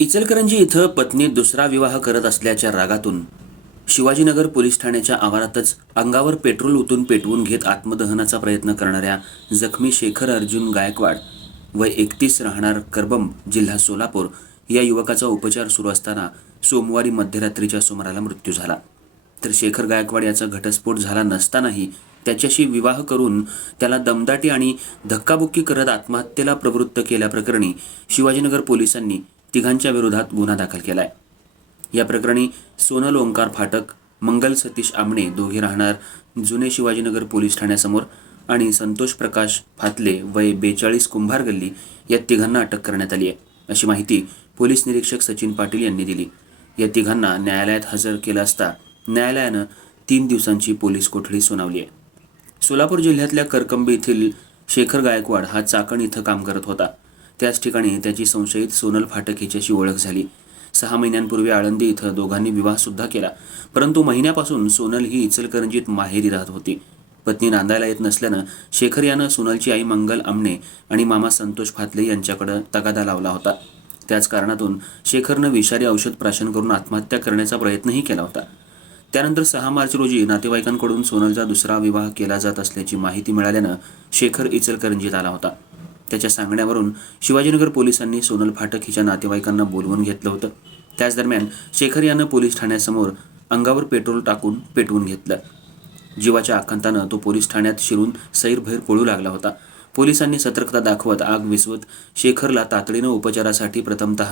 इचलकरंजी इथं पत्नी दुसरा विवाह करत असल्याच्या रागातून शिवाजीनगर पोलीस ठाण्याच्या आवारातच अंगावर पेट्रोल ओतून पेटवून घेत आत्मदहनाचा प्रयत्न करणाऱ्या जखमी शेखर अर्जुन गायकवाड वय एकतीस राहणार करबम जिल्हा सोलापूर या युवकाचा उपचार सुरू असताना सोमवारी मध्यरात्रीच्या सुमाराला मृत्यू झाला. तर शेखर गायकवाड याचा घटस्फोट झाला नसतानाही त्याच्याशी विवाह करून त्याला दमदाटी आणि धक्काबुक्की करत आत्महत्येला प्रवृत्त केल्याप्रकरणी शिवाजीनगर पोलिसांनी तिघांच्या विरोधात गुन्हा दाखल केला आहे या प्रकरणी सोनल ओंकार फाटक मंगल सतीश आमणे दोघे राहणार जुने शिवाजीनगर पोलीस ठाण्यासमोर आणि संतोष प्रकाश फातले वय बेचाळीस कुंभार गल्ली या तिघांना अटक करण्यात आली आहे अशी माहिती पोलीस निरीक्षक सचिन पाटील यांनी दिली. या तिघांना न्यायालयात हजर केलं असता न्यायालयानं तीन दिवसांची पोलीस कोठडी सुनावली आहे. सोलापूर जिल्ह्यातल्या करकंबी येथील शेखर गायकवाड हा चाकण इथं काम करत होता. त्याच ठिकाणी त्याची संशयित सोनल फाटक हिच्याशी ओळख झाली. सहा महिन्यांपूर्वी आळंदी इथं दोघांनी विवाहसुद्धा केला. परंतु महिन्यापासून सोनल ही इचलकरंजीत माहेरी राहत होती. पत्नी नांदायला येत नसल्यानं शेखर यानं सोनलची आई मंगल आमणे आणि मामा संतोष फातले यांच्याकडं तगादा लावला होता. त्याच कारणातून शेखरनं विषारी औषध प्राशन करून आत्महत्या करण्याचा प्रयत्नही केला होता. त्यानंतर सहा मार्च रोजी नातेवाईकांकडून सोनलचा दुसरा विवाह केला जात असल्याची माहिती मिळाल्यानं शेखर इचलकरंजीत आला होता. त्याच्या सांगण्यावरून शिवाजीनगर पोलिसांनी सोनल फाटक हिच्या नातेवाईकांना बोलवून घेतलं होतं. त्याच दरम्यान शेखर यानं पोलीस ठाण्यासमोर अंगावर पेट्रोल टाकून पेटवून घेतलं. जीवाच्या आकांतानं तो पोलीस ठाण्यात शिरून सैरभैर पळू लागला होता. पोलिसांनी सतर्कता दाखवत आग विसवत शेखरला तातडीनं उपचारासाठी प्रथमत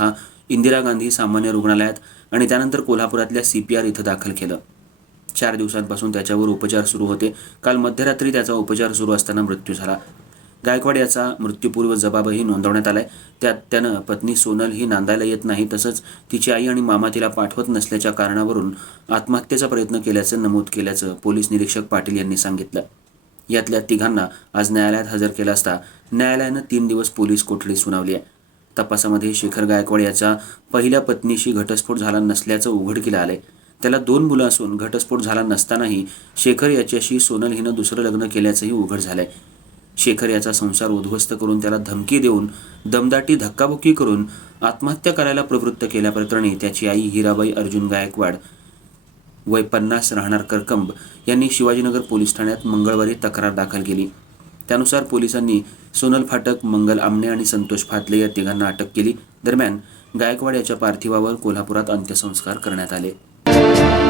इंदिरा गांधी सामान्य रुग्णालयात आणि त्यानंतर कोल्हापुरातल्या सी पी आर इथं दाखल केलं. चार दिवसांपासून त्याच्यावर उपचार सुरू होते. काल मध्यरात्री त्याचा उपचार सुरू असताना मृत्यू झाला. गायकवाड याचा मृत्यूपूर्व जबाबही नोंदवण्यात आलाय. त्यात त्यानं पत्नी सोनल ही नांदायला येत नाही तसंच तिची आई आणि मामा तिला पाठवत नसल्याच्या कारणावरून आत्महत्येचा प्रयत्न केल्याचं नमूद केल्याचं पोलीस निरीक्षक पाटील यांनी सांगितलं. यातल्या तिघांना आज न्यायालयात हजर केला असता न्यायालयानं तीन दिवस पोलीस कोठडी सुनावली आहे. तपासामध्ये शेखर गायकवाड याचा पहिल्या पत्नीशी घटस्फोट झाला नसल्याचं उघडकीला आलंय. त्याला दोन मुलं असून घटस्फोट झाला नसतानाही शेखर याच्याशी सोनल हिनं दुसरं लग्न केल्याचंही उघड झालंय. शेखर याचा संसार उद्ध्वस्त करून त्याला धमकी देऊन दमदाटी धक्काबुक्की करून आत्महत्या करायला प्रवृत्त केल्याप्रकरणी त्याची आई हिराबाई अर्जुन गायकवाड. वय पन्नास राहणार करकंब यांनी शिवाजीनगर पोलीस ठाण्यात मंगळवारी तक्रार दाखल केली. त्यानुसार पोलिसांनी सोनल फाटक मंगल आमणे आणि संतोष फातले या तिघांना अटक केली. दरम्यान गायकवाड याच्या पार्थिवावर कोल्हापुरात अंत्यसंस्कार करण्यात आले.